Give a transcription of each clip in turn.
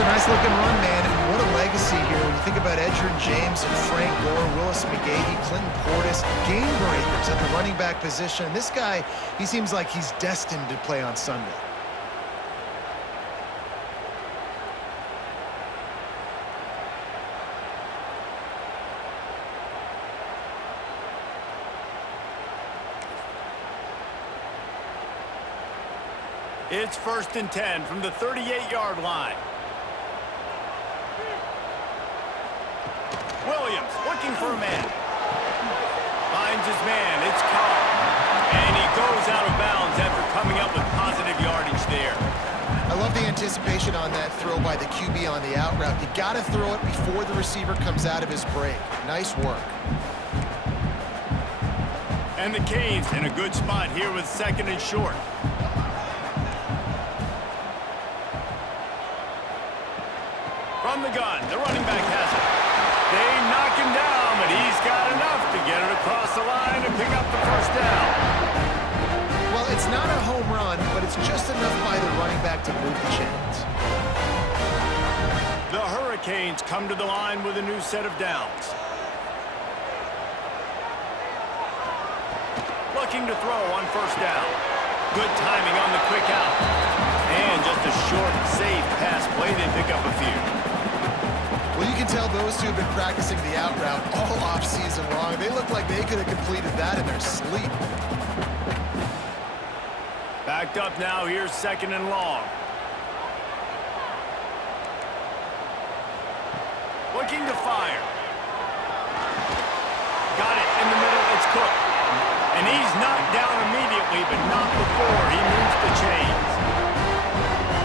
a nice-looking run, man, and what a legacy here. When you think about Edgerrin James and Frank Gore, Willis McGahee, Clinton Portis, game breakers at the running back position. This guy, he seems like he's destined to play on Sunday. It's 1st and 10 from the 38-yard line. Williams looking for a man. Finds his man. It's caught. And he goes out of bounds after coming up with positive yardage there. I love the anticipation on that throw by the QB on the out route. You got to throw it before the receiver comes out of his break. Nice work. And the Canes in a good spot here with 2nd and short. From the gun, the running back has it. They knock him down, but he's got enough to get it across the line and pick up the 1st down. Well, it's not a home run, but it's just enough by the running back to move the chains. The Hurricanes come to the line with a new set of downs. Looking to throw on 1st down. Good timing on the quick out. And just a short, safe pass play. They pick up a few. Well, you can tell those two have been practicing the out route all off-season long. They look like they could have completed that in their sleep. Backed up now. Here's 2nd and long. Looking to fire. Got it in the middle. It's Cook. And he's knocked down immediately, but not before he moves the chains.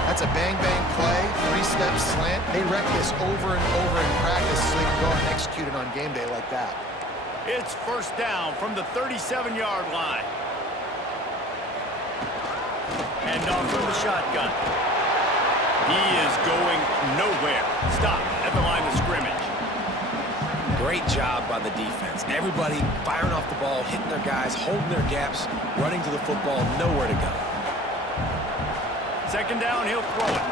That's a bang-bang play, 3-step slant. They wreck this over and over in practice so they can go out and execute it on game day like that. It's 1st down from the 37-yard line. And off from the shotgun. He is going nowhere. Stop at the line of scrimmage. Great job by the defense. Everybody firing off the ball, hitting their guys, holding their gaps, running to the football, nowhere to go. 2nd down, he'll throw it.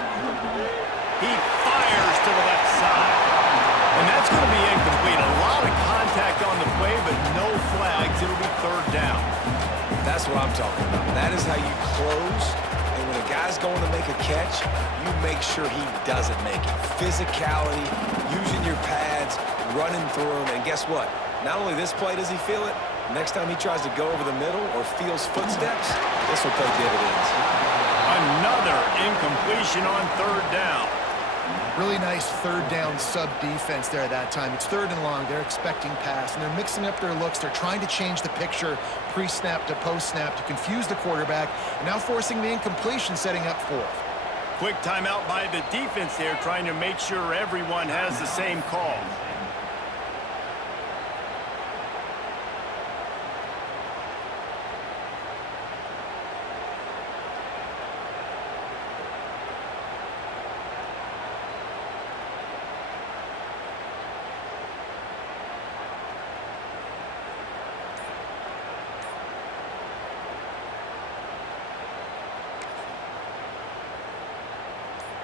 He fires to the left side. And that's going to be incomplete. A lot of contact on the play, but no flags. It'll be 3rd down. That's what I'm talking about. That is how you close. And when a guy's going to make a catch, you make sure he doesn't make it. Physicality, using your pads, running through him. And guess what? Not only this play does he feel it, next time he tries to go over the middle or feels footsteps, this will pay dividends. Another incompletion on 3rd down. Really nice 3rd down sub defense there that time. It's 3rd and long. They're expecting pass, and they're mixing up their looks. They're trying to change the picture pre-snap to post-snap to confuse the quarterback, and now forcing the incompletion, setting up 4th. Quick timeout by the defense there, trying to make sure everyone has the same call.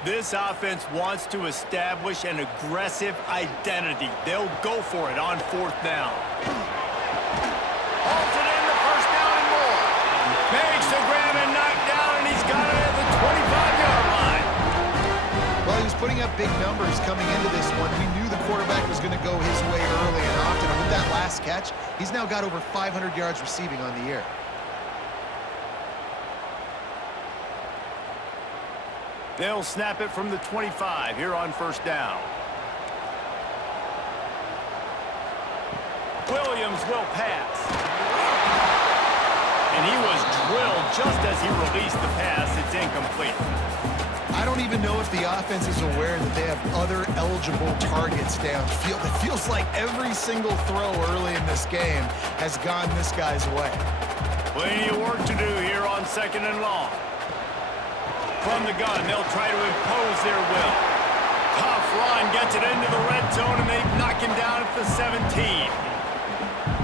This offense wants to establish an aggressive identity. They'll go for it on 4th down. Holds it in the 1st down and more. Makes the grab and knocked down, and he's got it at the 25-yard line. Well, he was putting up big numbers coming into this one. We knew the quarterback was going to go his way early and often. And with that last catch, he's now got over 500 yards receiving on the year. They'll snap it from the 25 here on 1st down. Williams will pass. And he was drilled just as he released the pass. It's incomplete. I don't even know if the offense is aware that they have other eligible targets downfield. It feels like every single throw early in this game has gone this guy's way. Plenty of work to do here on 2nd and long. From the gun, they'll try to impose their will. Tough run, gets it into the red zone, and they knock him down at the 17.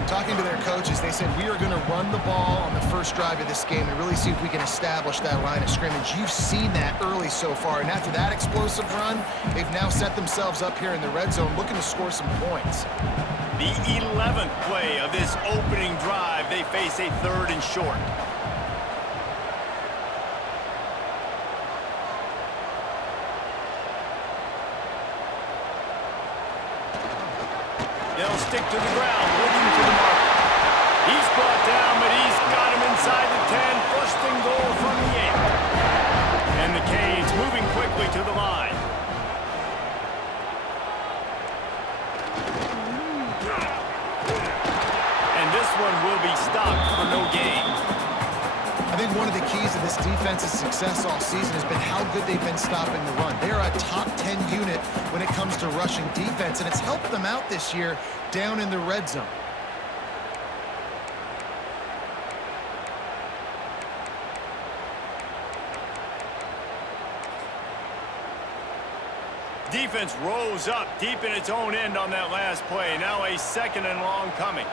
Talking to their coaches, they said, we are going to run the ball on the first drive of this game and really see if we can establish that line of scrimmage. You've seen that early so far, and after that explosive run, they've now set themselves up here in the red zone looking to score some points. The 11th play of this opening drive, they face a 3rd and short. They'll stick to the ground, looking for the marker. He's brought down, but he's got him inside the 10. First and goal from the 8. And the Canes moving quickly to the line. And this one will be stopped for no gain. I think one of the keys of this defense's success all season has been how good they've been stopping the run. They are a top 10 unit when it comes to rushing defense, and it's helped them out this year down in the red zone. Defense rose up deep in its own end on that last play. Now a 2nd and long coming.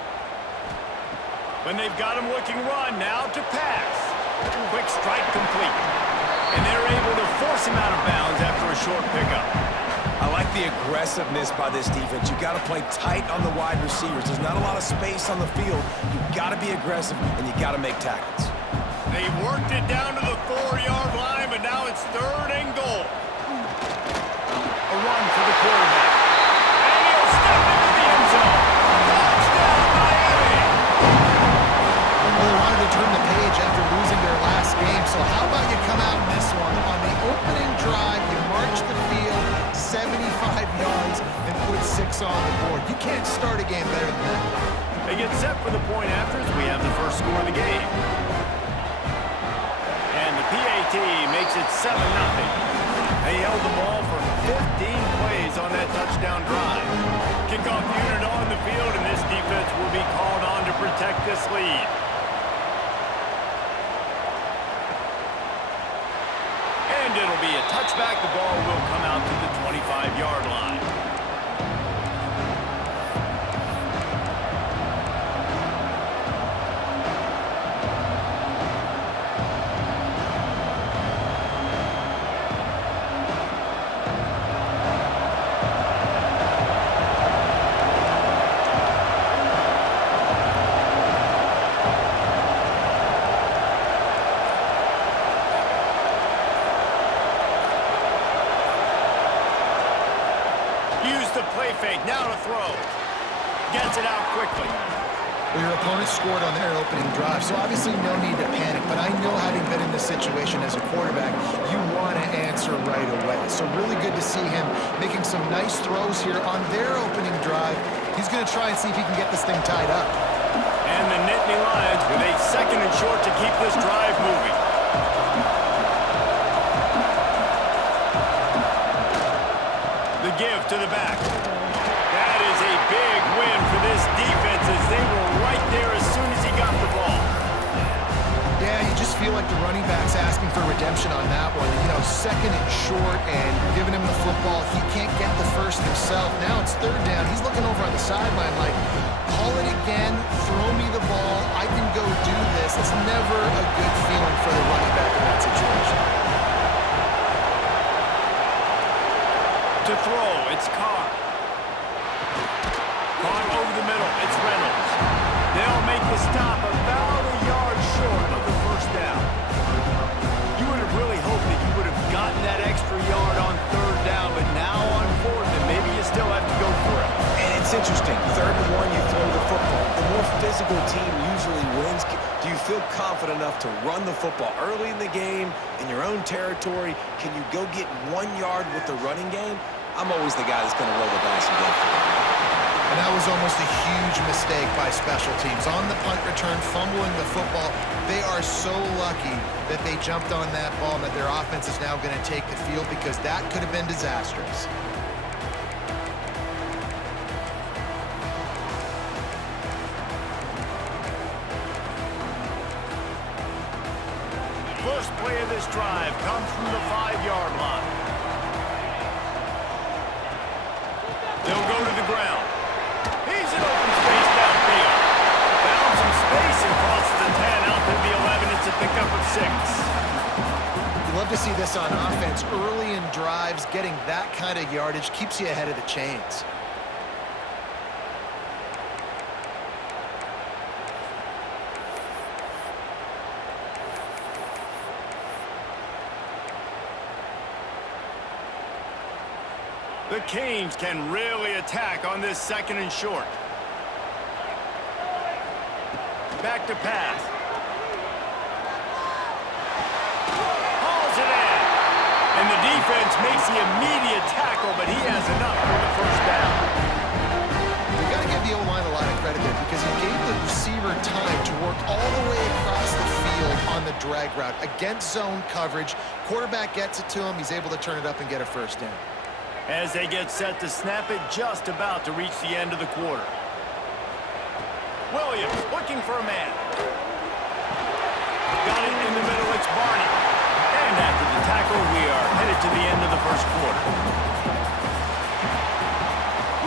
When they've got him looking run, now to pass. Quick strike complete. And they're able to force him out of bounds after a short pickup. I like the aggressiveness by this defense. You got to play tight on the wide receivers. There's not a lot of space on the field. You got to be aggressive, and you got to make tackles. They worked it down to the 4-yard line, but now it's 3rd and goal. A run for the quarterback. And he'll step into the end zone. Touchdown, Miami! Well, they wanted to turn the page after losing their last game, so how about you come out in this one? On the opening drive, you march the field 75 yards and put 6 on the board. You can't start a game better than that. They get set for the point after as we have the first score of the game. And the PAT makes it 7-0. They held the ball for 15 plays on that touchdown drive. Kickoff unit on the field, and this defense will be called on to protect this lead. And it'll be a touchback. The ball will come out to the 25-yard line. Play fake, now to throw. Gets it out quickly. Well, your opponent scored on their opening drive, so obviously no need to panic. But I know, having been in this situation as a quarterback, you want to answer right away. So really good to see him making some nice throws here on their opening drive. He's going to try and see if he can get this thing tied up. And the Nittany Lions with a 2nd and short to keep this drive moving. The give to the back. That is a big win for this defense as they were right there as soon as he got the ball. Yeah, you just feel like the running back's asking for redemption on that one. You know, 2nd and short, and you're giving him the football. He can't get the first himself. Now it's 3rd down. He's looking over on the sideline like, call it again, throw me the ball, I can go do this. It's never a good feeling for the running back in that situation. To throw, it's Carr. Caught over the middle, it's Reynolds. They'll make the stop about a yard short of the first down. You would have really hoped that you would have gotten that extra yard on 3rd down, but now on 4th, and maybe you still have to go for it. And it's interesting. 3rd and 1, you throw the football. The more physical team usually wins. Do you feel confident enough to run the football early in the game, in your own territory? Can you go get 1 yard with the running game? I'm always the guy that's going to roll the dice and go for it. And that was almost a huge mistake by special teams. On the punt return, fumbling the football, they are so lucky that they jumped on that ball and that their offense is now going to take the field, because that could have been disastrous. First play of this drive comes from the 5-yard line. They'll go to the ground. He's in open space downfield. pickup of 6. You love to see this on offense. Early in drives, getting that kind of yardage keeps you ahead of the chains. The Canes can really attack on this 2nd and short. Back to pass. Hauls it in. And the defense makes the immediate tackle, but he has enough for the 1st down. You got to give the O-line a lot of credit there because he gave the receiver time to work all the way across the field on the drag route. Against zone coverage, quarterback gets it to him. He's able to turn it up and get a 1st down. As they get set to snap it, just about to reach the end of the quarter. Williams looking for a man. Got it in the middle, it's Barney. And after the tackle, we are headed to the end of the 1st quarter.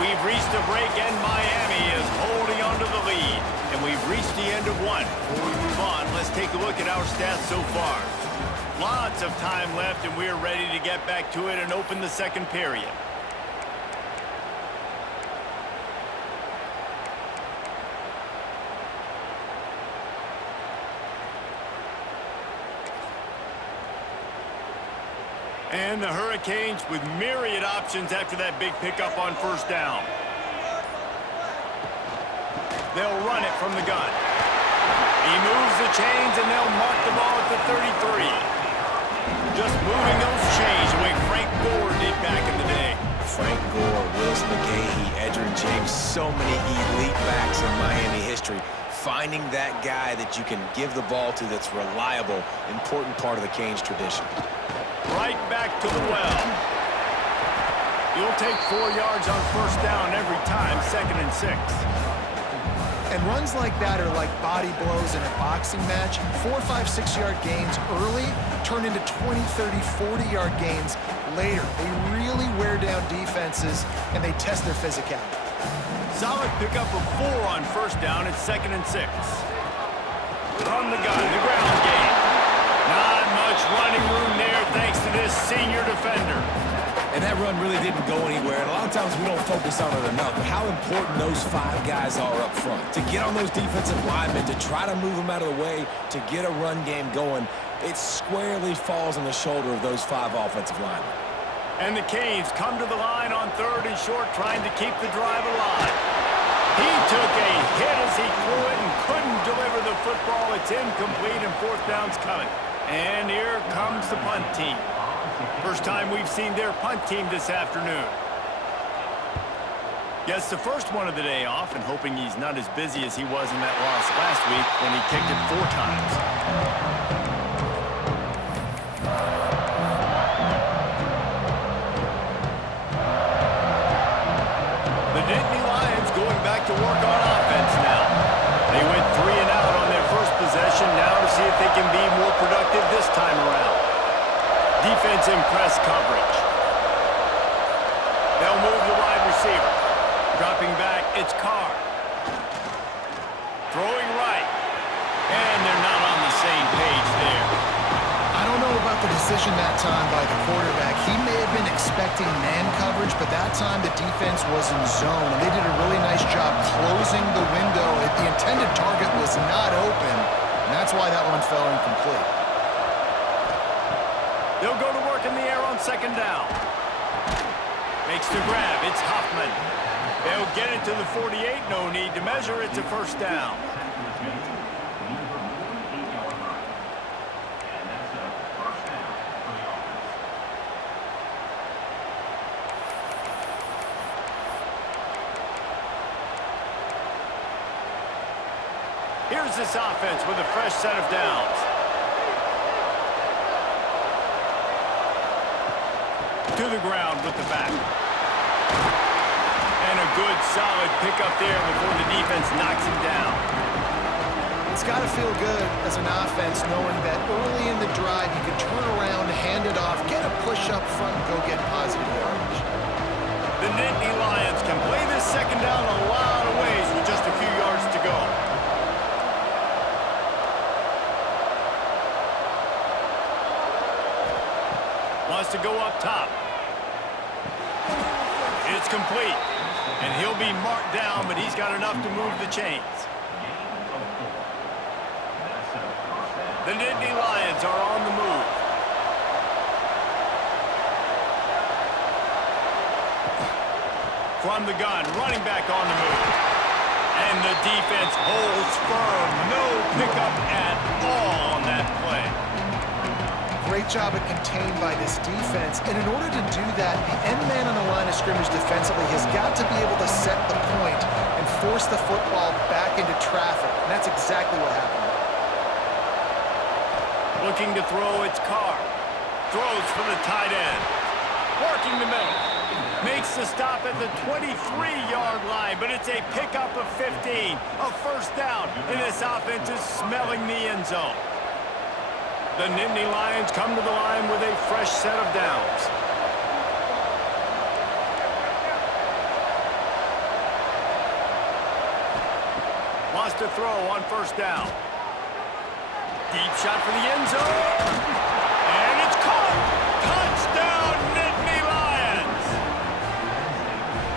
We've reached a break, and Miami is holding on to the lead. And we've reached the end of 1. Before we move on, let's take a look at our stats so far. Lots of time left, and we're ready to get back to it and open the 2nd period. And the Hurricanes with myriad options after that big pickup on 1st down. They'll run it from the gun. He moves the chains, and they'll mark the ball at the 33. Just moving those chains the way Frank Gore did back in the day. Frank Gore, Willis McGahee, Edgerrin James, so many elite backs in Miami history. Finding that guy that you can give the ball to that's reliable, important part of the Canes tradition. Right back to the well. You'll take 4 yards on 1st down every time, 2nd and 6. And runs like that are like body blows in a boxing match. 4, 5, 6-yard gains early turn into 20, 30, 40-yard gains later. They really wear down defenses, and they test their physicality. Solid pickup of 4 on 1st down. It's 2nd and 6. From the gun, the ground game. Not much running room there thanks to this senior defender. And that run really didn't go anywhere. And a lot of times we don't focus on it enough. But how important those 5 guys are up front. To get on those defensive linemen, to try to move them out of the way, to get a run game going, it squarely falls on the shoulder of those 5 offensive linemen. And the Canes come to the line on 3rd and short, trying to keep the drive alive. He took a hit as he threw it and couldn't deliver the football. It's incomplete, and 4th down's coming. And here comes the punt team. First time we've seen their punt team this afternoon. Gets the first one of the day off, and hoping he's not as busy as he was in that loss last week when he kicked it 4 times. The Nittany Lions going back to work on offense now. They went 3 and out on their first possession, now to see if they can be more productive this time around. Defense in press coverage. They'll move the wide receiver. Dropping back, it's Carr. Throwing right. And they're not on the same page there. I don't know about the decision that time by the quarterback. He may have been expecting man coverage, but that time the defense was in zone, and they did a really nice job closing the window. The intended target was not open, and that's why that one fell incomplete. They'll go to work in the air on 2nd down. Makes the grab. It's Hoffman. They'll get it to the 48. No need to measure. It's a 1st down. Here's this offense with a fresh set of downs. To the ground with the back. And a good, solid pickup there before the defense knocks him down. It's got to feel good as an offense knowing that early in the drive you can turn around, hand it off, get a push up front, and go get positive yardage. The Nittany Lions can play this 2nd down a lot of ways with just a few yards to go. has to go up top. It's complete. And he'll be marked down, but he's got enough to move the chains. The Nittany Lions are on the move. From the gun, running back on the move. And the defense holds firm. No pickup at all on that play. Great job at contained by this defense. And in order to do that, the end man on the line of scrimmage defensively has got to be able to set the point and force the football back into traffic. And that's exactly what happened. Looking to throw, it's Carr. Throws for the tight end. Working the middle. Makes the stop at the 23-yard line, but it's a pickup of 15. A first down, and this offense is smelling the end zone. The Nittany Lions come to the line with a fresh set of downs. Wants to throw on first down. Deep shot for the end zone. And it's caught. Touchdown, Nittany Lions.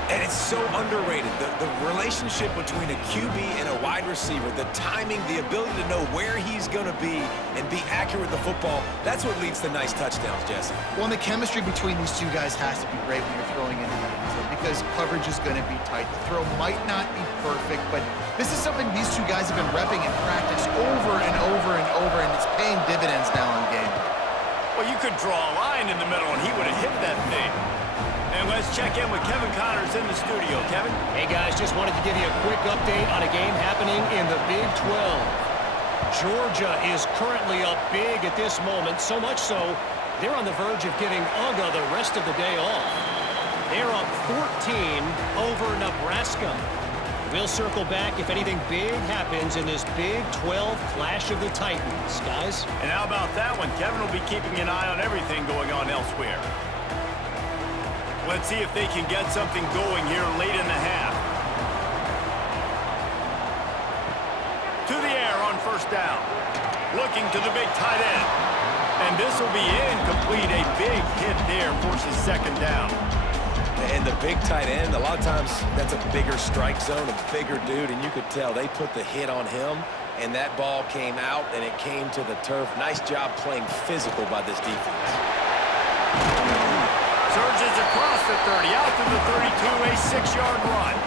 And it's so underrated. The relationship between a QB and a wide receiver, the timing, the ability to know where he's going to be and be accurate with the football, that's what leads to nice touchdowns, Jesse. Well, and the chemistry between these two guys has to be great when you're throwing into that end zone because coverage is going to be tight. The throw might not be perfect, but this is something these two guys have been repping in practice over and over and over, and it's paying dividends now in game. Well, you could draw a line in the middle, and he would have hit that thing. And let's check in with Kevin Connors in the studio. Kevin? Hey, guys, just wanted to give you a quick update on a game happening in the Big 12. Georgia is currently up big at this moment, so much so they're on the verge of giving UGA the rest of the day off. They're up 14 over Nebraska. We'll circle back if anything big happens in this Big 12 Clash of the Titans, guys. And how about that one? Kevin will be keeping an eye on everything going on elsewhere. Let's see if they can get something going here late in the half. To the air on first down. Looking to the big tight end. And this will be incomplete. A big hit there forces second down. And the big tight end, a lot of times that's a bigger strike zone, a bigger dude, and you could tell they put the hit on him, and that ball came out, and it came to the turf. Nice job playing physical by this defense. Surges across the 30, out to the 32, a 6-yard run.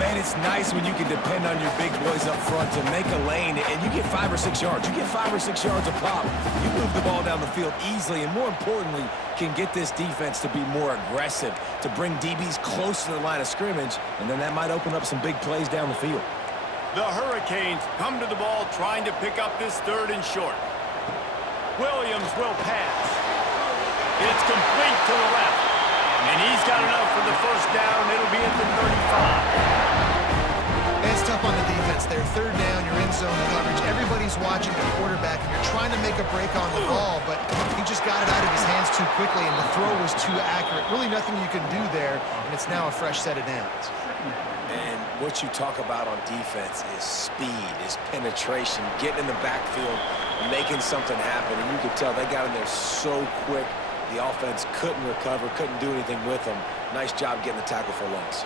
Man, it's nice when you can depend on your big boys up front to make a lane, and you get 5 or 6 yards. You get 5 or 6 yards a pop. You move the ball down the field easily, and more importantly, can get this defense to be more aggressive, to bring DBs close to the line of scrimmage, and then that might open up some big plays down the field. The Hurricanes come to the ball trying to pick up this third and short. Williams will pass. It's complete to the left. And he's got enough for the first down. It'll be at the 35. It's tough on the defense there. Third down, you're in zone coverage. Everybody's watching the quarterback, and you're trying to make a break on the ball, but he just got it out of his hands too quickly, and the throw was too accurate. Really nothing you can do there, and it's now a fresh set of downs. And what you talk about on defense is speed, is penetration, getting in the backfield, making something happen, and you could tell they got in there so quick. The offense couldn't recover, couldn't do anything with them. Nice job getting the tackle for loss.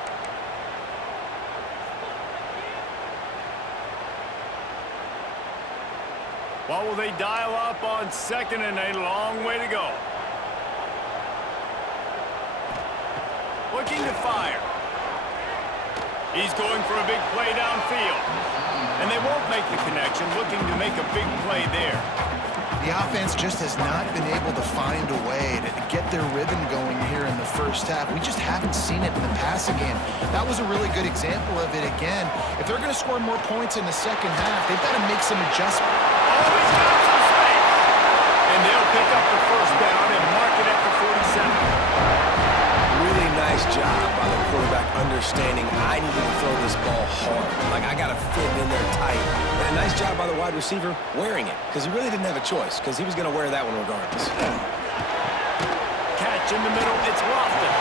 What will they dial up on second and a long way to go? Looking to fire. He's going for a big play downfield. And they won't make the connection, looking to make a big play there. The offense just has not been able to find a way to get their rhythm going here in the first half. We just haven't seen it in the passing game. That was a really good example of it again. If they're going to score more points in the second half, they've got to make some adjustments. Oh, he's got some space. And they'll pick up the first down and mark it at the 47. Really nice job by the quarterback understanding I need to throw this ball hard. Like, I got to fit in there tight. And a nice job by the wide receiver wearing it, because he really didn't have a choice, because he was going to wear that one regardless. Catch in the middle, it's Lofton.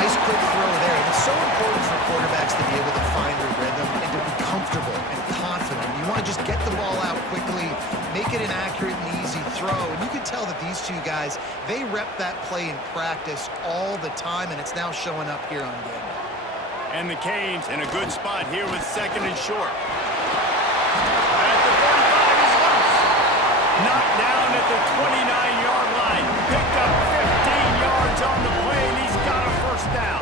Nice quick throw there. And it's so important for quarterbacks to be able to find their rhythm and to be comfortable and confident. You want to just get the ball out quickly, make it an accurate and easy throw. And you can tell that these two guys, they rep that play in practice all the time, and it's now showing up here on game. And the Canes in a good spot here with second and short. At the 45, he's loose. Knocked down at the 29-yard line. Picked up 15 yards on the play, and he's got a first down.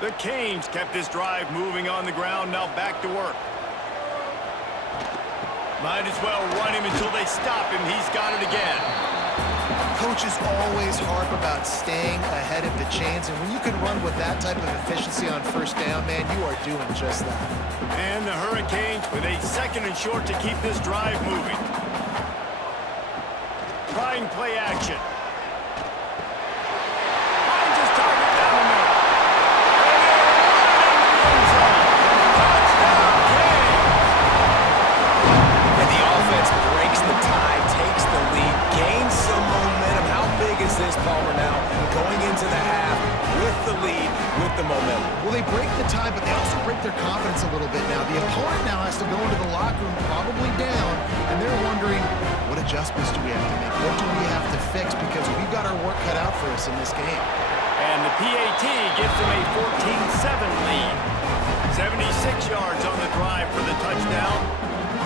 The Canes kept this drive moving on the ground, now back to work. Might as well run him until they stop him. He's got it again. Coaches always harp about staying ahead of the chains, and when you can run with that type of efficiency on first down, man, you are doing just that. And the Hurricanes with a second and short to keep this drive moving. Trying play action. Finds his target down the middle. Breaks the tie, takes the lead, gains some momentum. How big is this, Palmer, now? Going into the half with the lead, with the momentum. Well, they break the tie, but they also break their confidence a little bit now. The opponent now has to go into the locker room probably down, and they're wondering, what adjustments do we have to make? What do we have to fix? Because we've got our work cut out for us in this game. And the PAT gives them a 14-7 lead. 76 yards on the drive for the touchdown.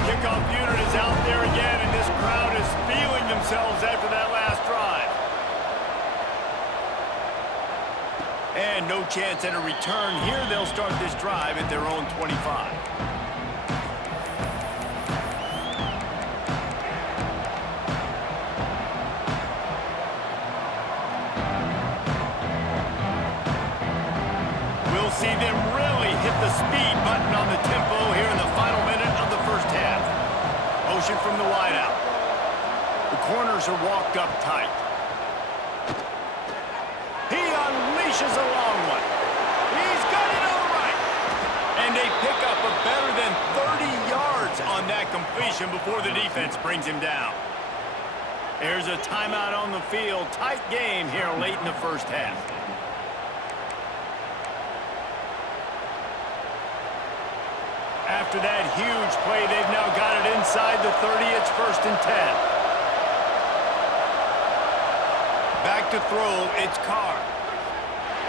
Kickoff unit is out there again, and this crowd is feeling themselves after that last drive. And no chance at a return here. They'll start this drive at their own 25. We'll see them really hit the speed button on the tempo here in the final minute of the first half. Motion from the wideout. The corners are walked up tight. He unleashes a long one. He's got it on the right. And they pick up a better than 30 yards on that completion before the defense brings him down. There's a timeout on the field. Tight game here late in the first half. After that huge play, they've now got it inside the 30. It's 1st and 10. Back to throw, it's Carr.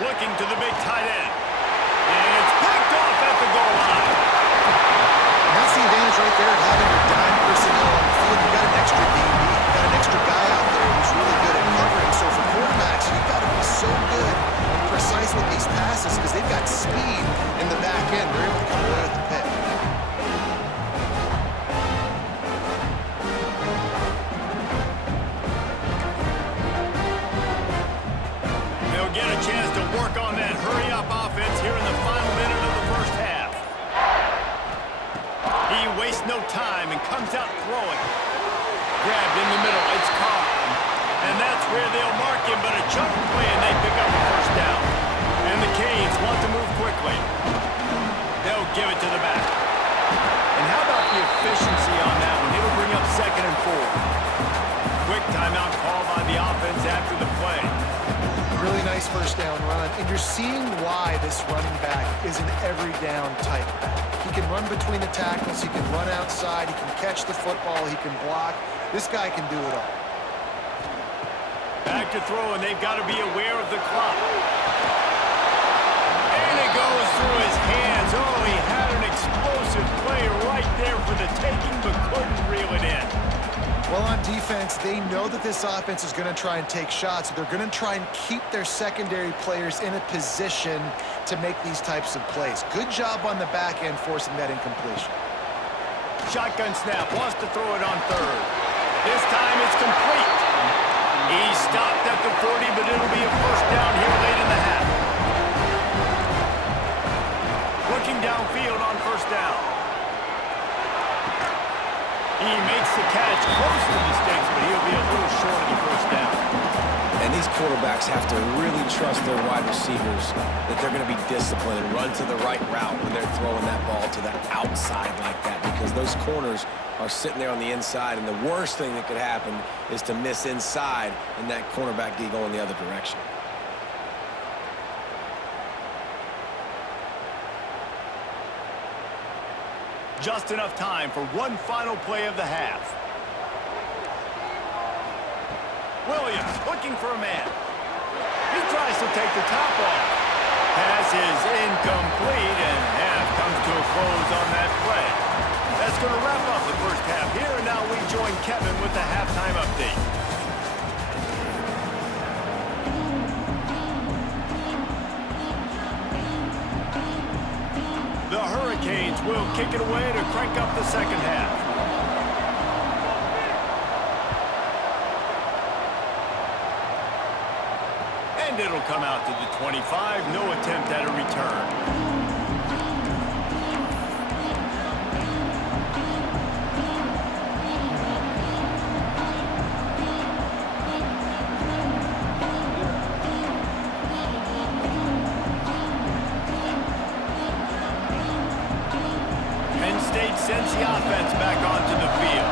Looking to the big tight end. And it's picked off at the goal line. And that's the advantage right there of having your dime personnel on the field. You've got an extra DB. You've got an extra guy out there who's really good at covering. So for quarterbacks, you've got to be so good and precise with these passes because they've got speed in the back end. They're able to come away with the pick. Get a chance to work on that hurry-up offense here in the final minute of the first half. He wastes no time and comes out throwing. Grabbed in the middle, it's Carr. And that's where they'll mark him, but a chunk play and they pick up a first down. And the Canes want to move quickly. They'll give it to the back. And how about the efficiency on that one? It'll bring up 2nd and 4. Quick timeout call by the offense after the play. Really nice first down run, and you're seeing why this running back is an every down type back. He can run between the tackles, he can run outside, he can catch the football, he can block. This guy can do it all. Back to throw, and they've got to be aware of the clock. And it goes through his hands. Oh, he had an explosive play right there for the taking, but couldn't reel it in. Well, on defense, they know that this offense is going to try and take shots. They're going to try and keep their secondary players in a position to make these types of plays. Good job on the back end forcing that incompletion. Shotgun snap, wants to throw it on 3rd. This time it's complete. He stopped at the 40, but it'll be a first down here late in the half. Looking downfield on first down. He makes the catch close to the stakes, but he'll be a little short of the first quarterbacks have to really trust their wide receivers that they're going to be disciplined and run to the right route when they're throwing that ball to the outside like that, because those corners are sitting there on the inside, and the worst thing that could happen is to miss inside and that cornerback be going the other direction. Just enough time for one final play of the half. Williams looking for a man. He tries to take the top off. Pass is incomplete, and half comes to a close on that play. That's going to wrap up the first half here, and now we join Kevin with the halftime update. The Hurricanes will kick it away to crank up the second half. And it'll come out to the 25. No attempt at a return. Sends the offense back onto the field.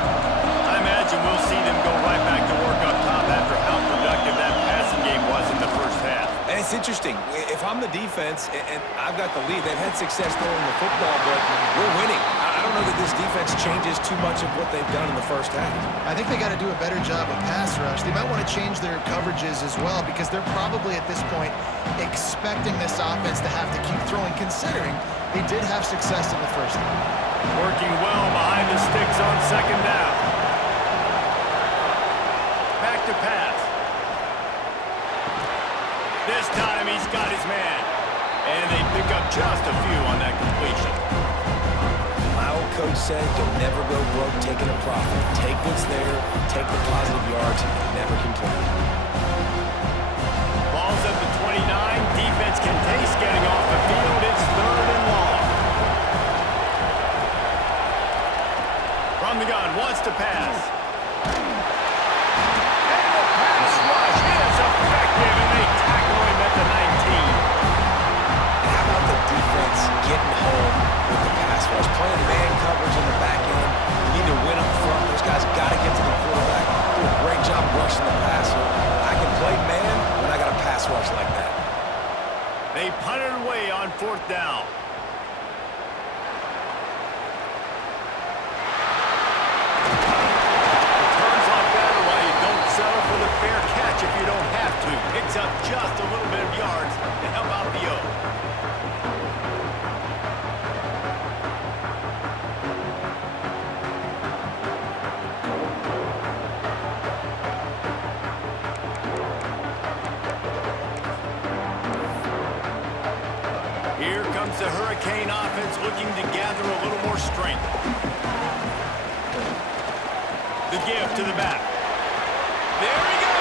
I imagine we'll see them go right back to work up top after how productive that passing game was in the first half. And it's interesting. If I'm the defense and I've got the lead, they've had success throwing the football, but we're winning. I don't know that this defense changes too much of what they've done in the first half. I think they got to do a better job of pass rush. They might want to change their coverages as well, because they're probably at this point expecting this offense to have to keep throwing, considering they did have success in the first half. Working well behind the sticks on second down. Back to pass. This time he's got his man. And they pick up just a few on that completion. My old coach said you'll never go broke taking a profit. Take what's there, take the positive yards, and never complain. Ball's at the 29. Defense can taste getting off the field. It's third and long. From the gun, wants to pass. And the pass rush is effective, and they tackle him at the 19. And how about the defense getting home with the pass rush? Playing man coverage in the back end. You need to win up front. Those guys got to get to the quarterback. Do a great job rushing the passer. I can play man when I got a pass rush like that. They punted away on fourth down. Fair catch if you don't have to. Picks up just a little bit of yards to help out the O. Here comes the Hurricane offense looking to gather a little more strength. The give to the back. There he goes.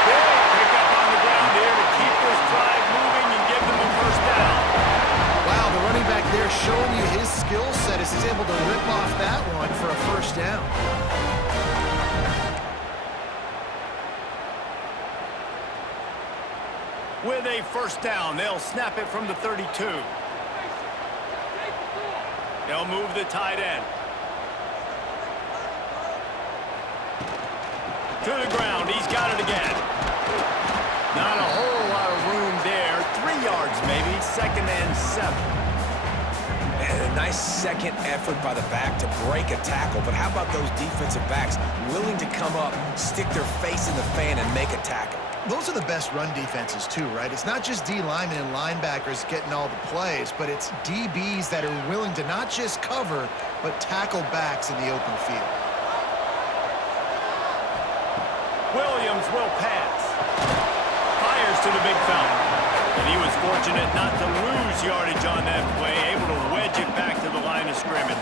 Big pick up on the ground here to keep this drive moving and give them a first down. Wow, the running back there showing you his skill set as he's able to rip off that one for a first down. With a first down, they'll snap it from the 32. They'll move the tight end. To the ground, he's got it again. Not a whole lot of room there. 3 yards maybe, 2nd and 7. And a nice second effort by the back to break a tackle. But how about those defensive backs willing to come up, stick their face in the fan, and make a tackle? Those are the best run defenses too, right? It's not just D linemen and linebackers getting all the plays, but it's DBs that are willing to not just cover, but tackle backs in the open field. Williams will pass. Fires to the big fella. And he was fortunate not to lose yardage on that play, able to wedge it back to the line of scrimmage.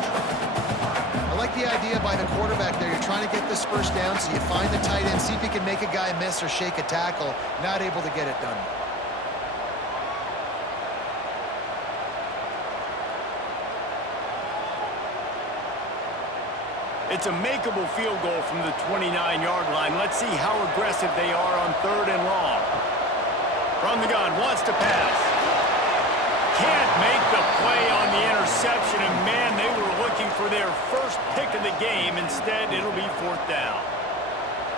I like the idea by the quarterback there. You're trying to get this first down, so you find the tight end, see if he can make a guy miss or shake a tackle. Not able to get it done. It's a makeable field goal from the 29-yard line. Let's see how aggressive they are on 3rd and long. From the gun, wants to pass. Can't make the play on the interception, and man, they were looking for their first pick of the game. Instead, it'll be 4th down.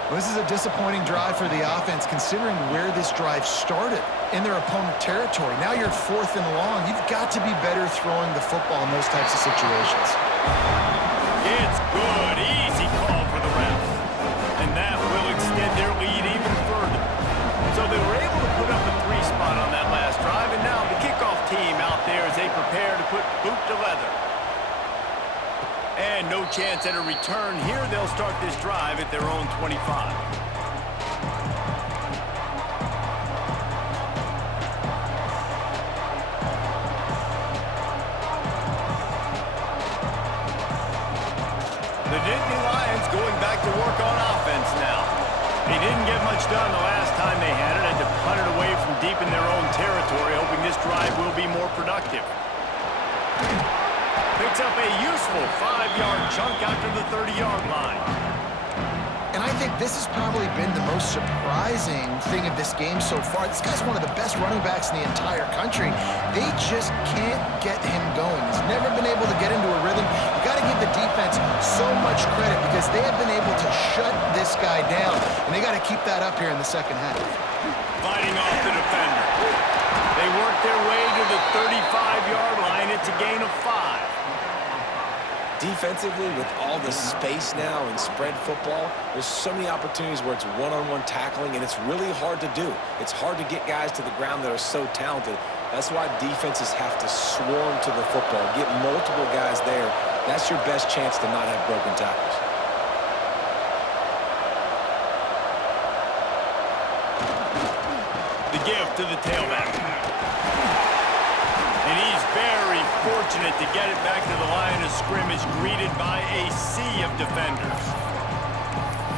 Well, this is a disappointing drive for the offense, considering where this drive started in their opponent territory. Now you're 4th and long. You've got to be better throwing the football in those types of situations. It's good. Easy call for the refs. And that will extend their lead even further. So they were able to put up a 3 spot on that last drive, and now the kickoff team out there as they prepare to put boot to leather. And no chance at a return here. They'll start this drive at their own 25. The Nittany Lions going back to work on offense now. They didn't get much done the last time they had it. Had to punt it away from deep in their own territory, hoping this drive will be more productive. Picks up a useful 5-yard chunk out to the 30-yard line. And I think this has probably been the most surprising thing of this game so far. This guy's one of the best running backs in the entire country. They just can't get him going. He's never been able to get into a rhythm. You got to give the defense so much credit because they have been able to shut this guy down. And they got to keep that up here in the second half. Fighting off the defender. They work their way to the 35-yard line. It's a gain of 5. Defensively, with all the space now in spread football, there's so many opportunities where it's one-on-one tackling, and it's really hard to do. It's hard to get guys to the ground that are so talented. That's why defenses have to swarm to the football, get multiple guys there. That's your best chance to not have broken tackles. The give to the tailback. And he's very fortunate to get it back to the line of scrimmage, greeted by a sea of defenders.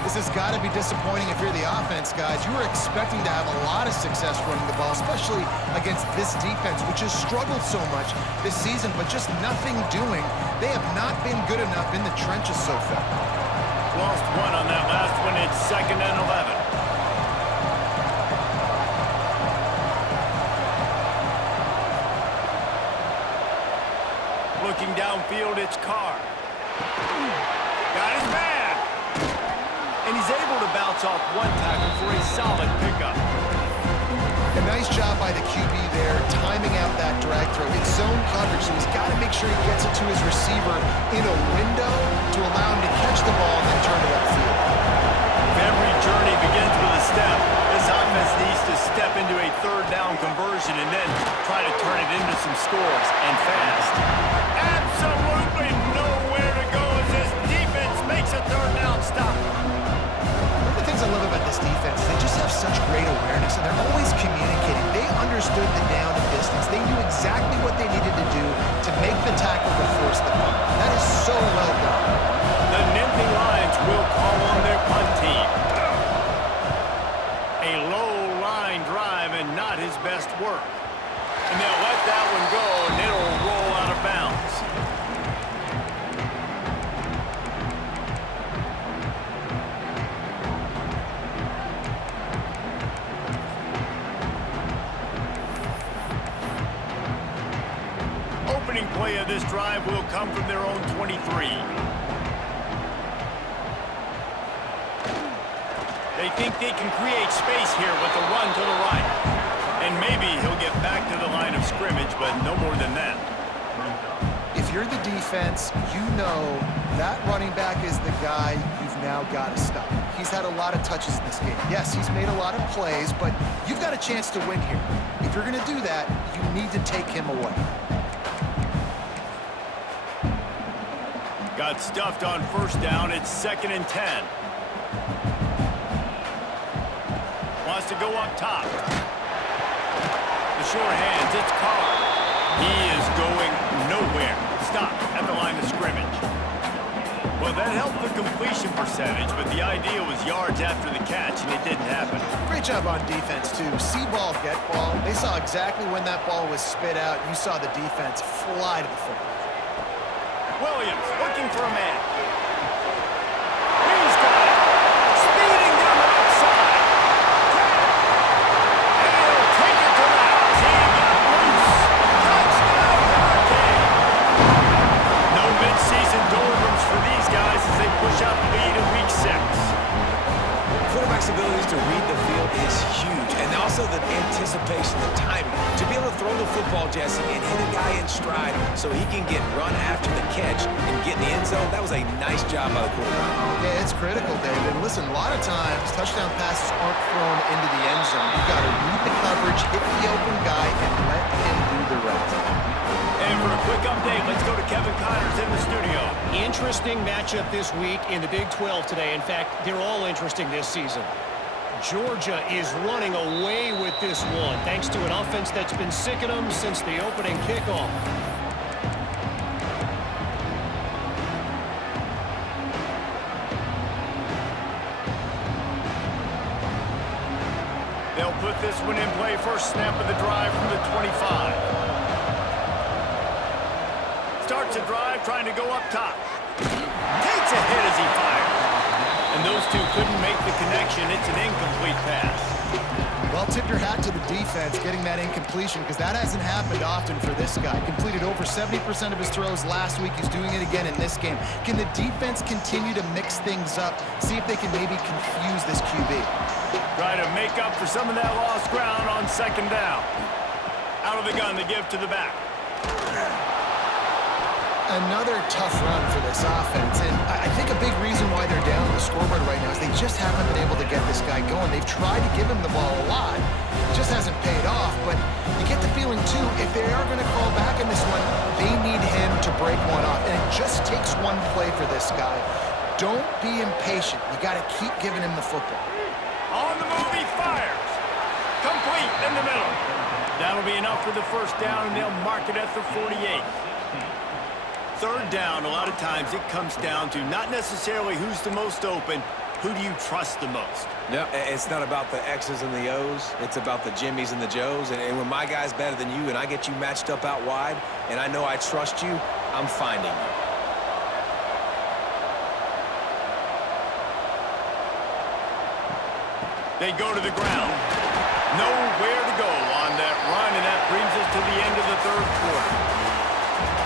This has got to be disappointing if you're the offense, guys. You were expecting to have a lot of success running the ball, especially against this defense, which has struggled so much this season, but just nothing doing. They have not been good enough in the trenches so far. Lost 1 on that last one. It's 2nd and 11. Looking downfield, it's Carr. Got his man. And he's able to bounce off 1 tackle for a solid pickup. A nice job by the QB there, timing out that drag throw. It's zone coverage, so he's got to make sure he gets it to his receiver in a window to allow him to catch the ball and then turn it upfield. If every journey begins with a step, this offense needs to step into a 3rd down conversion and then try to turn it into some scores, and fast. Absolutely nowhere to go as this defense makes a 3rd down stop. One of the things I love about this defense is they just have such great awareness, and they're always communicating. They understood the down and distance. They knew exactly what they needed to do to make the tackle to force the punt. That is so well done. The Nittany Lions will call on their punt team. A low line drive and not his best work. And they'll let that one go, and it'll roll out of bounds. Opening play of this drive will come from their own 23. They think they can create space here with a run to the right. And maybe he'll get back to the line of scrimmage, but no more than that. If you're the defense, you know that running back is the guy you've now got to stop. He's had a lot of touches in this game. Yes, he's made a lot of plays, but you've got a chance to win here. If you're going to do that, you need to take him away. Got stuffed on 1st down. It's 2nd and 10. Wants to go up top. The short hands, it's Carr. He is going nowhere. Stop at the line of scrimmage. Well, that helped the completion percentage, but the idea was yards after the catch, and it didn't happen. Great job on defense, too. See ball, get ball. They saw exactly when that ball was spit out. You saw the defense fly to the football. Williams looking for a man. flexibility to read the field is huge. And also the anticipation, the timing. To be able to throw the football, Jesse, and hit a guy in stride so he can get run after the catch and get in the end zone, that was a nice job by the quarterback. Yeah, it's critical, David. And listen, a lot of times, touchdown passes aren't thrown into the end zone. You've got to read the coverage, hit the open guy, and let him do the rest. And for a quick update, let's go to Kevin Connors in the studio. Interesting matchup this week in the Big 12 today. In fact, they're all interesting this season. Georgia is running away with this one, thanks to an offense that's been sicking them since the opening kickoff. They'll put this one in play. First snap of the drive from the 25. Starts a drive, trying to go up top. Takes a hit as he fires. And those two couldn't make the connection. It's an incomplete pass. Well, tip your hat to the defense getting that incompletion, because that hasn't happened often for this guy. Completed over 70% of his throws last week. He's doing it again in this game. Can the defense continue to mix things up, see if they can maybe confuse this QB? Try to make up for some of that lost ground on second down. Out of the gun, the give to the back. Another tough run for this offense, and I think a big reason why they're down on the scoreboard right now is they just haven't been able to get this guy going. They've tried to give him the ball a lot. It just hasn't paid off, but you get the feeling, too, if they are going to crawl back in this one, they need him to break one off, and it just takes one play for this guy. Don't be impatient. You got to keep giving him the football. On the move, he fires. Complete in the middle. That'll be enough for the first down, and they'll mark it at the 48. Third down, a lot of times it comes down to not necessarily who's the most open, who do you trust the most? Yeah, it's not about the X's and the O's. It's about the Jimmies and the Joes. And when my guy's better than you and I get you matched up out wide and I know I trust you, I'm finding you. They go to the ground. Nowhere to go on that run, and that brings us to the end of the third quarter.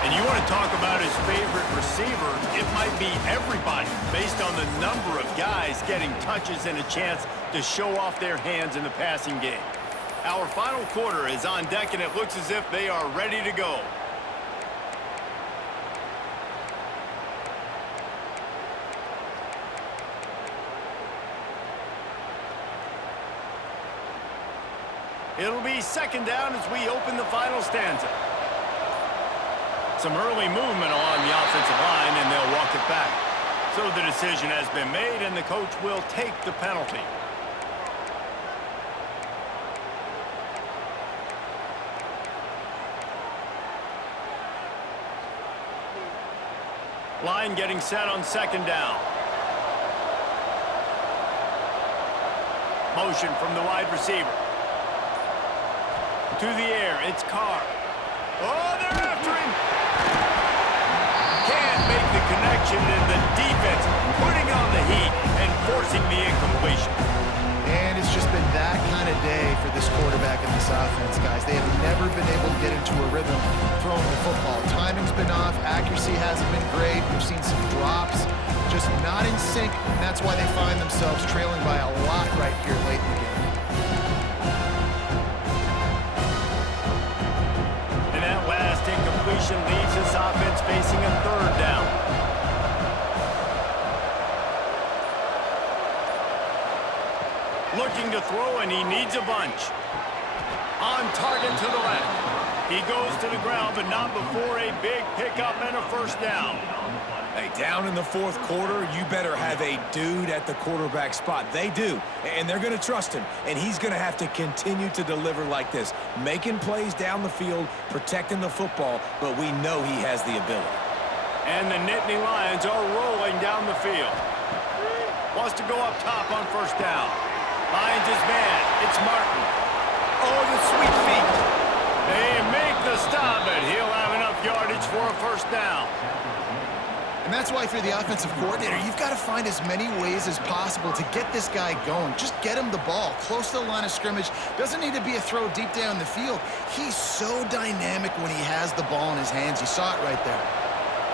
And you want to talk about his favorite receiver, it might be everybody based on the number of guys getting touches and a chance to show off their hands in the passing game. Our final quarter is on deck, and it looks as if they are ready to go. It'll be second down as we open the final stanza. Some early movement along the offensive line, and they'll walk it back. So the decision has been made, and the coach will take the penalty. Line getting set on second down. Motion from the wide receiver. To the air, it's Carr. Oh, they're after him! Can't make the connection, and the defense putting on the heat and forcing the incompletion. And it's just been that kind of day for this quarterback and this offense, guys. They have never been able to get into a rhythm throwing the football. Timing's been off. Accuracy hasn't been great. We've seen some drops. Just not in sync, and that's why they find themselves trailing by a lot right here late in the game. And that last incompletion leaves this offense facing a third down. Looking to throw, and he needs a bunch. On target to the left. He goes to the ground, but not before a big pickup and a first down. Hey, down in the fourth quarter, you better have a dude at the quarterback spot. They do, and they're going to trust him, and he's going to have to continue to deliver like this, making plays down the field, protecting the football, but we know he has the ability. And the Nittany Lions are rolling down the field. Wants to go up top on first down. Finds his man. It's Martin. Oh, the sweet feet. They make the stop, but he'll have enough yardage for a first down. And that's why, if you're the offensive coordinator, you've got to find as many ways as possible to get this guy going. Just get him the ball close to the line of scrimmage. Doesn't need to be a throw deep down the field. He's so dynamic when he has the ball in his hands. You saw it right there.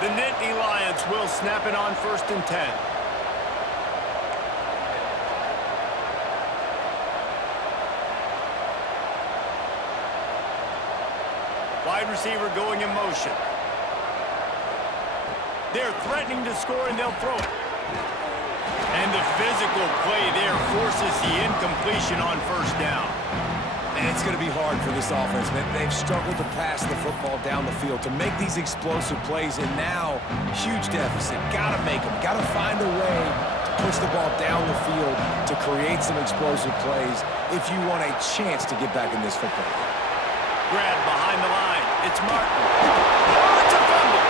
The Nittany Lions will snap it on 1st and 10. Wide receiver going in motion. They're threatening to score, and they'll throw it. And the physical play there forces the incompletion on first down. And it's going to be hard for this offense, man. They've struggled to pass the football down the field, to make these explosive plays, and now, huge deficit. Got to make them. Got to find a way to push the ball down the field to create some explosive plays if you want a chance to get back in this football game. Grab behind the line. It's Martin. Oh, it's a fumble.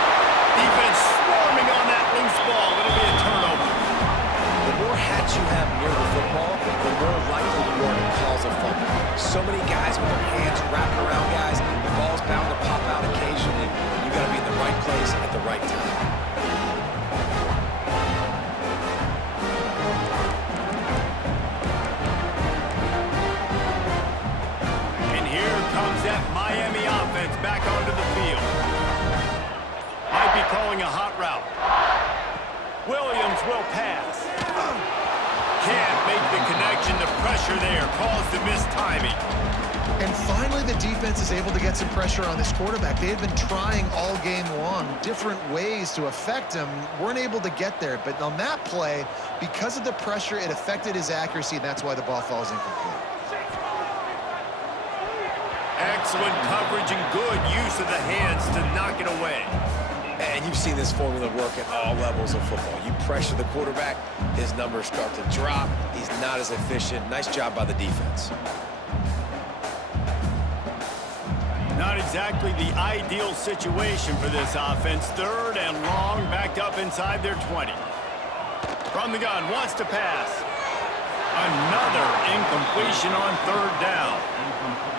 Defense swarming on that loose ball. It'll be a turnover. The more hats you have near the football, the more likely you are to cause a fumble. So many guys with their hands wrapping around guys, the ball's bound to pop out occasionally, and you got to be in the right place at the right time. And here comes that Miami offense back onto the field. Might be calling a hot route. Williams will pass. Can't make the connection. The pressure there caused the mistiming. And finally, the defense is able to get some pressure on this quarterback. They had been trying all game long, different ways to affect him. Weren't able to get there. But on that play, because of the pressure, it affected his accuracy, and that's why the ball falls incomplete. Excellent coverage and good use of the hands to knock it away. And you've seen this formula work at all levels of football. You pressure the quarterback, his numbers start to drop. He's not as efficient. Nice job by the defense. Not exactly the ideal situation for this offense. Third and long, backed up inside their 20. From the gun, wants to pass. Another incompletion on third down.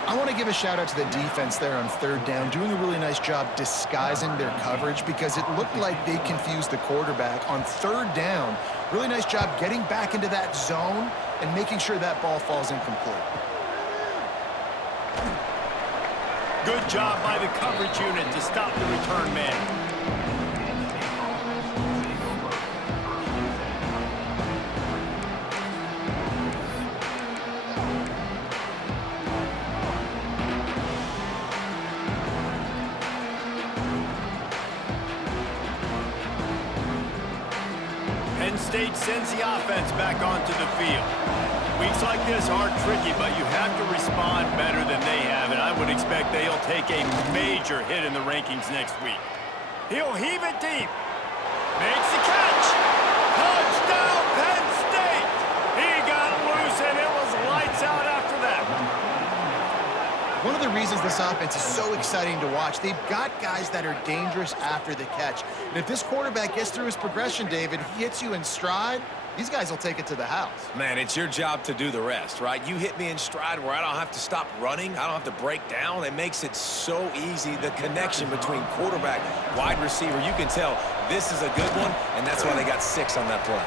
I want to give a shout out to the defense there on third down, doing a really nice job disguising their coverage because it looked like they confused the quarterback on third down. Really nice job getting back into that zone and making sure that ball falls incomplete. Good job by the coverage unit to stop the return man. Penn State sends the offense back onto the field. Weeks like this are tricky, but you have to respond better than they have, and I would expect they'll take a major hit in the rankings next week. He'll heave it deep. Makes the catch. Touchdown, Penn State. He got loose, and it was lights out after that. One of the reasons this offense is so exciting to watch, they've got guys that are dangerous after the catch. And if this quarterback gets through his progression, David, he hits you in stride, these guys will take it to the house. Man, it's your job to do the rest, right? You hit me in stride where I don't have to stop running. I don't have to break down. It makes it so easy. The connection between quarterback, wide receiver, you can tell this is a good one, and that's why they got 6 on that play.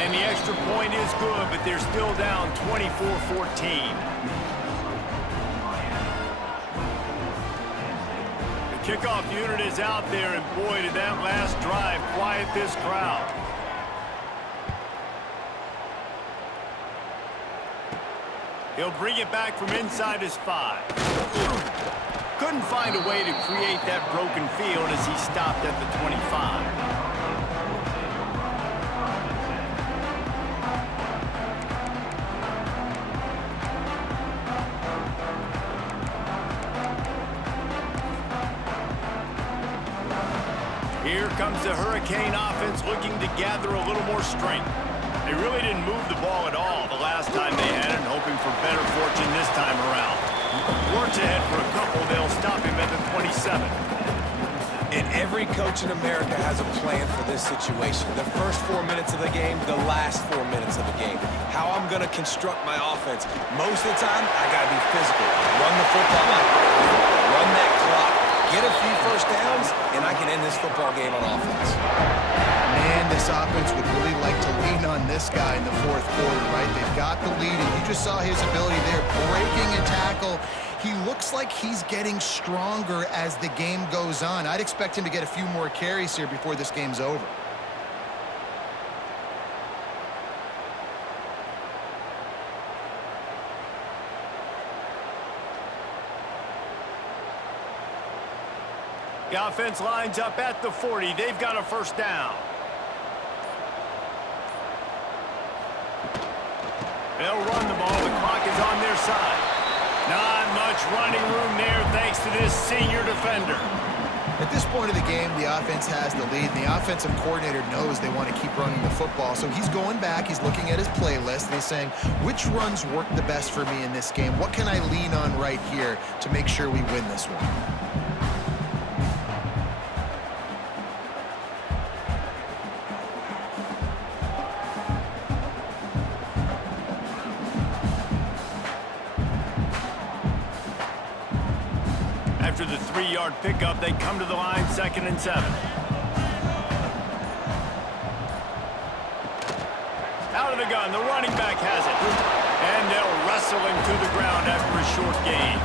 And the extra point is good, but they're still down 24-14. Kickoff unit is out there, and boy, did that last drive quiet this crowd. He'll bring it back from inside his 5. Couldn't find a way to create that broken field as he stopped at the 25. Here comes the Hurricane offense looking to gather a little more strength. They really didn't move the ball at all the last time they had it, hoping for better fortune this time around. Works ahead for a couple. They'll stop him at the 27. And every coach in America has a plan for this situation. The first 4 minutes of the game, the last 4 minutes of the game. How I'm going to construct my offense. Most of the time, I got to be physical. Run the football like run that clock. Get a few first downs, and I can end this football game on offense. Man, this offense would really like to lean on this guy in the fourth quarter, right? They've got the lead, and you just saw his ability there, breaking a tackle. He looks like he's getting stronger as the game goes on. I'd expect him to get a few more carries here before this game's over. The offense lines up at the 40. They've got a first down. They'll run the ball. The clock is on their side. Not much running room there thanks to this senior defender. At this point of the game, the offense has the lead, and the offensive coordinator knows they want to keep running the football. So he's going back, he's looking at his playlist, and he's saying, which runs work the best for me in this game? What can I lean on right here to make sure we win this one? After the 3-yard pickup, they come to the line, 2nd and 7. Out of the gun, the running back has it. And they'll wrestle him to the ground after a short gain.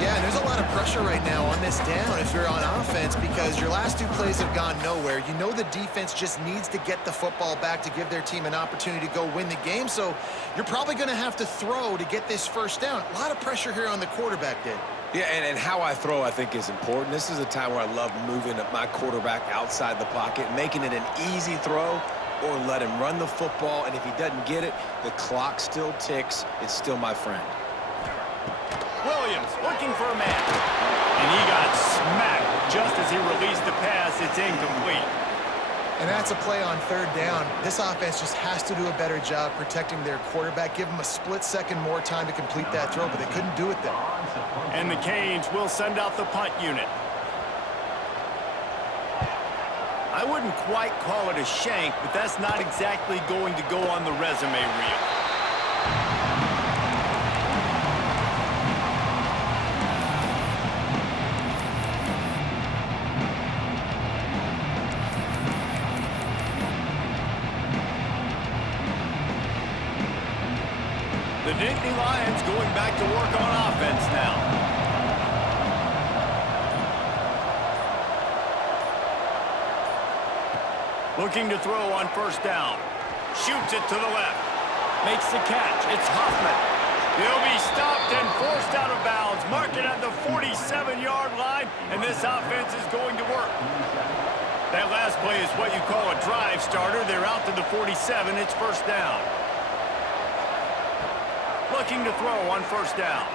Yeah, and there's a lot of pressure right now on this down if you're on offense because your last 2 plays have gone nowhere. You know the defense just needs to get the football back to give their team an opportunity to go win the game, so you're probably going to have to throw to get this first down. A lot of pressure here on the quarterback, Dave. Yeah, and how I throw, I think, is important. This is a time where I love moving my quarterback outside the pocket, making it an easy throw, or let him run the football, and if he doesn't get it, the clock still ticks. It's still my friend. Williams looking for a man. And he got smacked just as he released the pass. It's incomplete. And that's a play on 3rd down. This offense just has to do a better job protecting their quarterback. Give them a split second more time to complete that throw, but they couldn't do it there. And the Canes will send out the punt unit. I wouldn't quite call it a shank, but that's not exactly going to go on the resume reel. The Nittany Lions going back to work on offense now. Looking to throw on 1st down. Shoots it to the left. Makes the catch. It's Hoffman. He'll be stopped and forced out of bounds. Mark it at the 47-yard line, and this offense is going to work. That last play is what you call a drive starter. They're out to the 47. It's 1st down. Looking to throw on 1st down.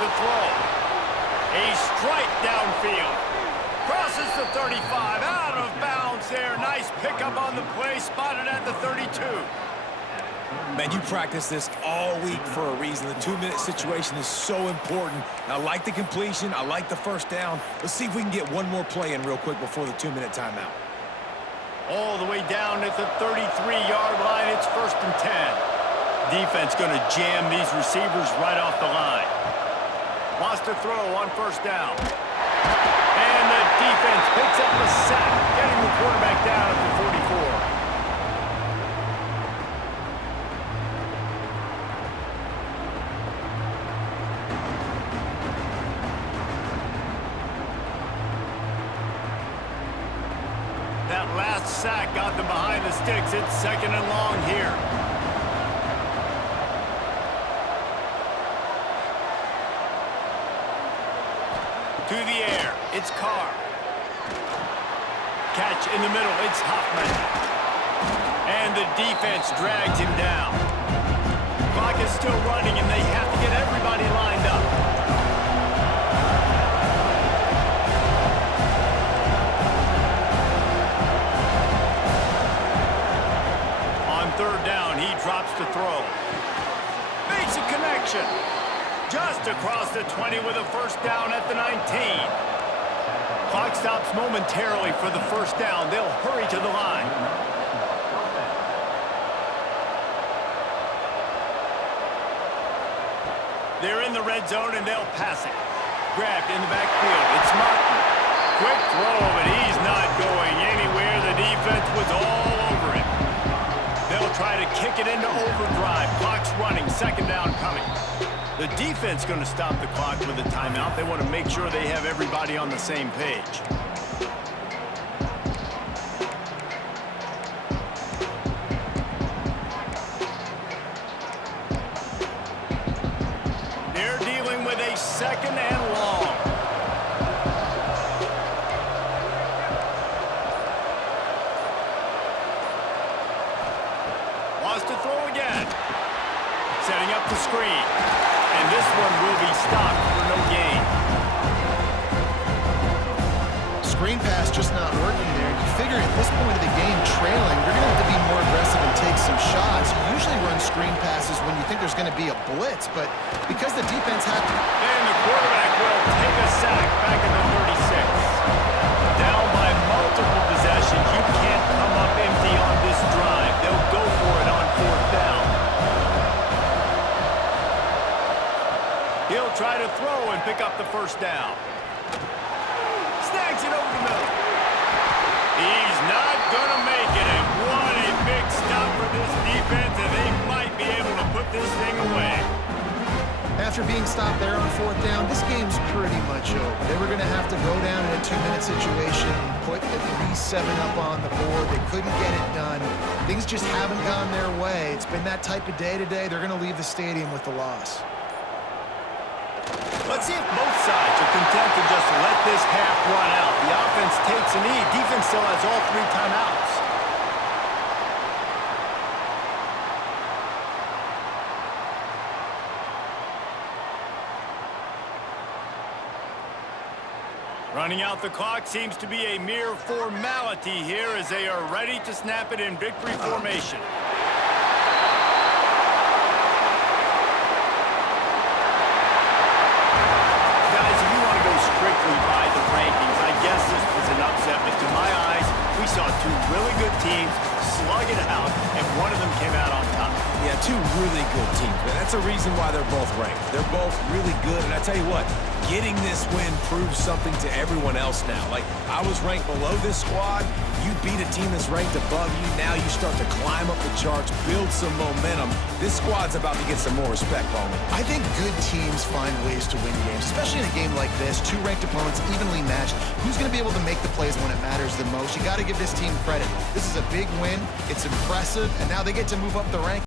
The throw. A strike downfield. Crosses the 35. Out of bounds there. Nice pickup on the play. Spotted at the 32. Man, you practice this all week for a reason. The 2-minute situation is so important. I like the completion. I like the 1st down. Let's see if we can get one more play in real quick before the 2-minute timeout. All the way down at the 33-yard line. It's 1st and 10. Defense going to jam these receivers right off the line. Wants to throw on 1st down. And the defense picks up a sack, getting the quarterback down at the 44. That last sack got them behind the sticks. It's 2nd and long here. To the air, it's Carr. Catch in the middle, it's Hoffman. And the defense drags him down. Clock is still running, and they have to get everybody lined up. On 3rd down, he drops to throw. Makes a connection. Just across the 20 with a 1st down at the 19. Clock stops momentarily for the 1st down. They'll hurry to the line. They're in the red zone, and they'll pass it. Grabbed in the backfield. It's Martin. Quick throw, but he's not going anywhere. The defense was all over him. They'll try to kick it into overdrive. Clock's running. 2nd down coming. The defense going to stop the clock with a timeout. They want to make sure they have everybody on the same page. They're dealing with a 2nd and long. Setting up the screen. And this one will be stopped for no gain. Screen pass just not working there. You figure at this point of the game, trailing, you're going to have to be more aggressive and take some shots. You usually run screen passes when you think there's going to be a blitz, but because the defense had... And the quarterback will take a sack back in the 36. Down by multiple possessions. You can't come up empty on this drive. They'll go for it on 4th down. He'll try to throw and pick up the 1st down. Snags it over the middle. He's not going to make it, and what a big stop for this defense, and they might be able to put this thing away. After being stopped there on 4th down, this game's pretty much over. They were going to have to go down in a 2-minute situation, put at least 7 up on the board. They couldn't get it done. Things just haven't gone their way. It's been that type of day today. They're going to leave the stadium with the loss. Let's see if both sides are content to just let this half run out. The offense takes a knee. Defense still has all 3 timeouts. Running out the clock seems to be a mere formality here as they are ready to snap it in victory formation. Strictly by the rankings, I guess this was an upset, but to my eyes, we saw 2 really good teams slug it out, and one of them came out on top. Yeah, 2 really good teams, man. That's a reason why they're both ranked. They're both really good, and I tell you what, getting this win proves something to everyone else now. Like, I was ranked below this squad. You beat a team that's ranked above you. Now you start to climb up the charts, build some momentum. This squad's about to get some more respect, Bowman. I think good teams find ways to win games, especially in a game like this. 2 ranked opponents evenly matched. Who's going to be able to make the plays when it matters the most? You got to give this team credit. This is a big win. It's impressive, and now they get to move up the rank.